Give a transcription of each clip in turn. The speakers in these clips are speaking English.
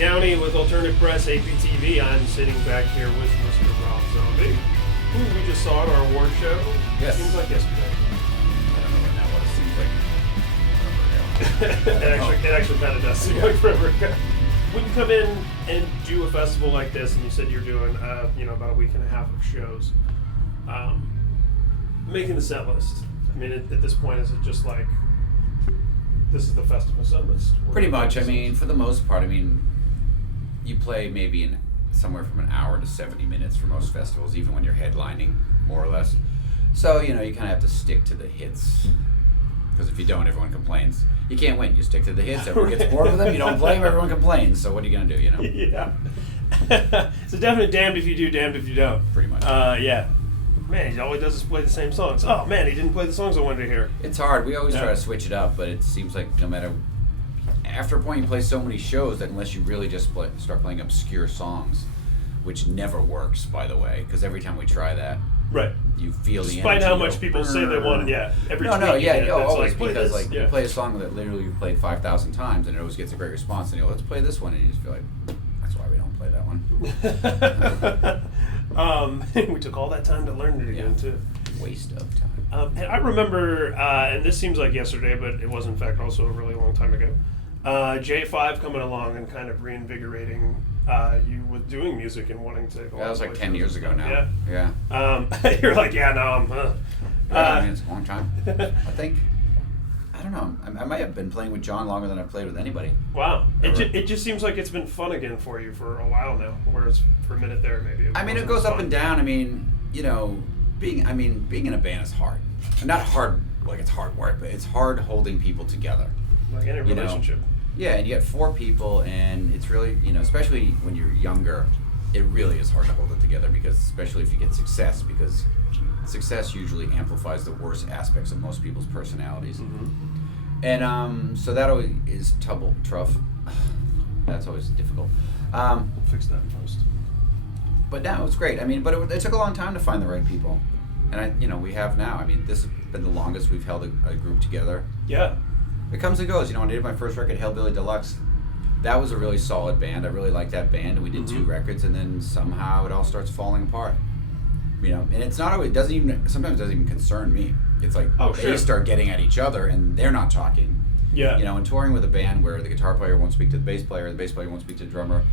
Downey with Alternative Press APTV. I'm sitting back here with Mr. Rob Zombie, who we just saw at our award show. Yes. Seems like yesterday. I don't know when that was. Seems like forever ago. It actually kind of does seem like forever ago. When you come in and do a festival like this, and you said you're doing, about a week and a half of shows, making the set list. I mean, at this point, is it just like this is the festival set list? Pretty much. I mean, for the most part, you play maybe somewhere from an hour to 70 minutes for most festivals, even when you're headlining, more or less. So, you kind of have to stick to the hits. Because if you don't, everyone complains. You can't win. You stick to the hits, everyone gets bored with them, you don't play them, everyone complains. So what are you going to do, Yeah. It's a definite damned if you do, damned if you don't. Pretty much. Yeah. Man, all he does is play the same songs. Oh, man, he didn't play the songs I wanted to hear. It's hard. We always try to switch it up, but it seems like no matter... After a point, you play so many shows that unless you really just start playing obscure songs, which never works, by the way, because every time we try that, right, you feel the energy. Despite how much people say they want, every always like, because you play a song that literally you played 5,000 times and it always gets a great response, and you go, let's play this one, and you just feel like, that's why we don't play that one. We took all that time to learn it again too. Waste of time. And I remember, and this seems like yesterday, but it was in fact also a really long time ago. J5 coming along and kind of reinvigorating you with doing music and wanting to go. That was like 10 years ago now. Yeah. You're like, I mean, it's a long time. I don't know. I might have been playing with John longer than I've played with anybody. Wow. It just seems like it's been fun again for you for a while now, whereas for a minute there maybe. It goes up and down. Being in a band is hard. Not hard like it's hard work, but it's hard holding people together. Like any relationship. Yeah, and you get 4 people, and it's really, especially when you're younger, it really is hard to hold it together, because especially if you get success, because success usually amplifies the worst aspects of most people's personalities. Mm-hmm. And so that always is tough. That's always difficult. We'll fix that first. But now it's great. But it took a long time to find the right people. And we have now. This has been the longest we've held a group together. Yeah. It comes and goes. When I did my first record, Hellbilly Deluxe, that was a really solid band. I really liked that band, and we did 2 records, and then somehow it all starts falling apart. And it's not always, sometimes it doesn't even concern me. It's like they start getting at each other, and they're not talking. Yeah. And touring with a band where the guitar player won't speak to the bass player won't speak to the drummer,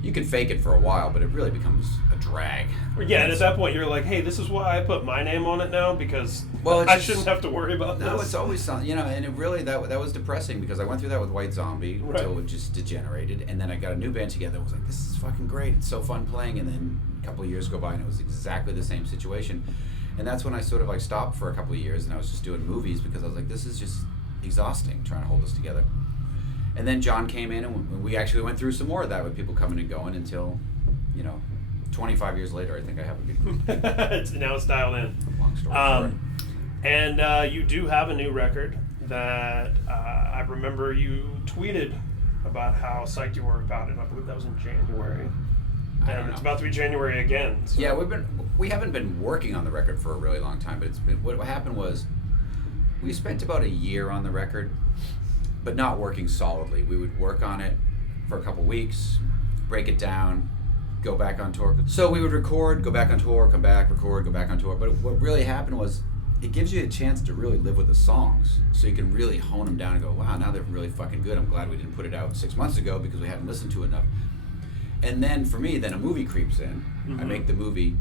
you can fake it for a while, but it really becomes a drag. Yeah, and at that point you're like, hey, this is why I put my name on it now, because I shouldn't have to worry about this. No, it's always something, and it really, that was depressing, because I went through that with White Zombie until it just degenerated, and then I got a new band together. I was like, this is fucking great, it's so fun playing, and then a couple of years go by and it was exactly the same situation. And that's when I sort of stopped for a couple of years, and I was just doing movies, because I was like, this is just exhausting trying to hold us together. And then John came in, and we actually went through some more of that with people coming and going until, 25 years later, I think I have a good group. Now it's dialed in. Long story short. And you do have a new record that I remember you tweeted about how psyched you were about it. I believe that was in January. And it's about to be January again. So. Yeah, we haven't been working on the record for a really long time, but what happened was we spent about a year on the record, but not working solidly. We would work on it for a couple weeks, break it down, go back on tour. So we would record, go back on tour, come back, record, go back on tour. But what really happened was it gives you a chance to really live with the songs, so you can really hone them down and go, wow, now they're really fucking good. I'm glad we didn't put it out 6 months ago because we hadn't listened to it enough. And then for me, then a movie creeps in. Mm-hmm. I make the movie,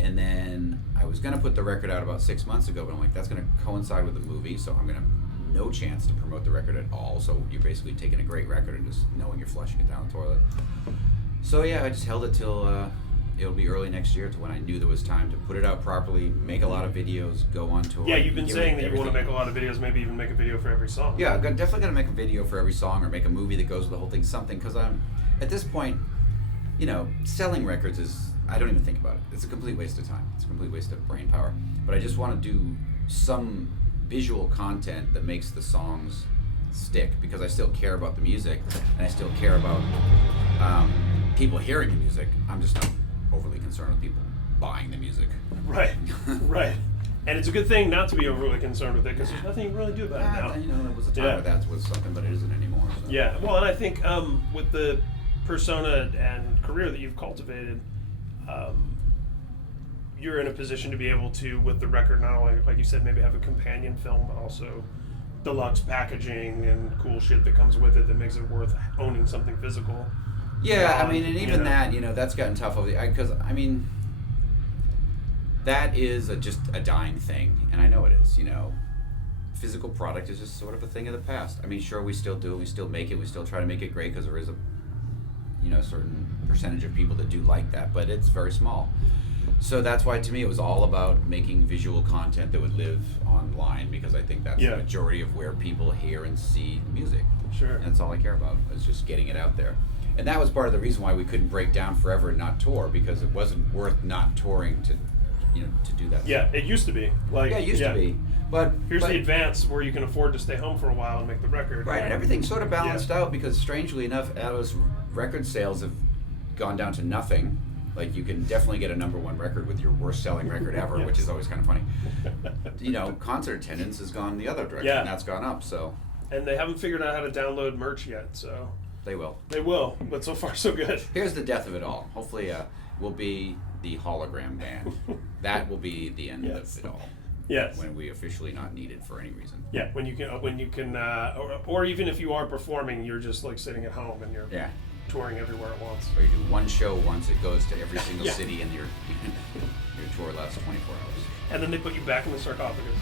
and then I was going to put the record out about 6 months ago, but I'm like, that's going to coincide with the movie, so I'm going to no chance to promote the record at all. So you're basically taking a great record and just knowing you're flushing it down the toilet. So yeah, I just held it till it'll be early next year, to when I knew there was time to put it out properly, make a lot of videos, go on tour. Yeah, you've been saying that you want to make a lot of videos, maybe even make a video for every song. Yeah, I'm definitely going to make a video for every song, or make a movie that goes with the whole thing, something, because I'm, at this point, selling records is, I don't even think about it. It's a complete waste of time. It's a complete waste of brain power. But I just want to do some visual content that makes the songs stick, because I still care about the music, and I still care about people hearing the music. I'm just not overly concerned with people buying the music. Right, right. And it's a good thing not to be overly concerned with it, because there's nothing you can really do about it now. There was a time where that was something, but it isn't anymore. So. Yeah, well, and I think with the persona and career that you've cultivated, you're in a position to be able to, with the record, not only, like you said, maybe have a companion film, but also deluxe packaging and cool shit that comes with it that makes it worth owning something physical. Yeah, I mean, and even that, that's gotten tough over the, because I mean, that is just a dying thing, and I know it is. Physical product is just sort of a thing of the past. I mean, sure, we still do, we still make it, we still try to make it great because there is a, certain percentage of people that do like that, but it's very small. So that's why, to me, it was all about making visual content that would live online, because I think that's the majority of where people hear and see music. Sure. And that's all I care about, is just getting it out there. And that was part of the reason why we couldn't break down forever and not tour, because it wasn't worth not touring to do that. Yeah, it used to be. It used to be. But here's the advance where you can afford to stay home for a while and make the record. Right, and everything sort of balanced out, because strangely enough, those record sales have gone down to nothing. Like, you can definitely get a #1 record with your worst selling record ever, which is always kind of funny. Concert attendance has gone the other direction, and that's gone up, so. And they haven't figured out how to download merch yet, so. They will. They will, but so far so good. Here's the death of it all. Hopefully we'll be the hologram band. That will be the end of it all. Yes. When we officially not needed for any reason. Yeah, when you can, or even if you are performing, you're just like sitting at home and you're touring everywhere at once. Or you do one show once, it goes to every single city, and your tour lasts 24 hours. And then they put you back in the sarcophagus.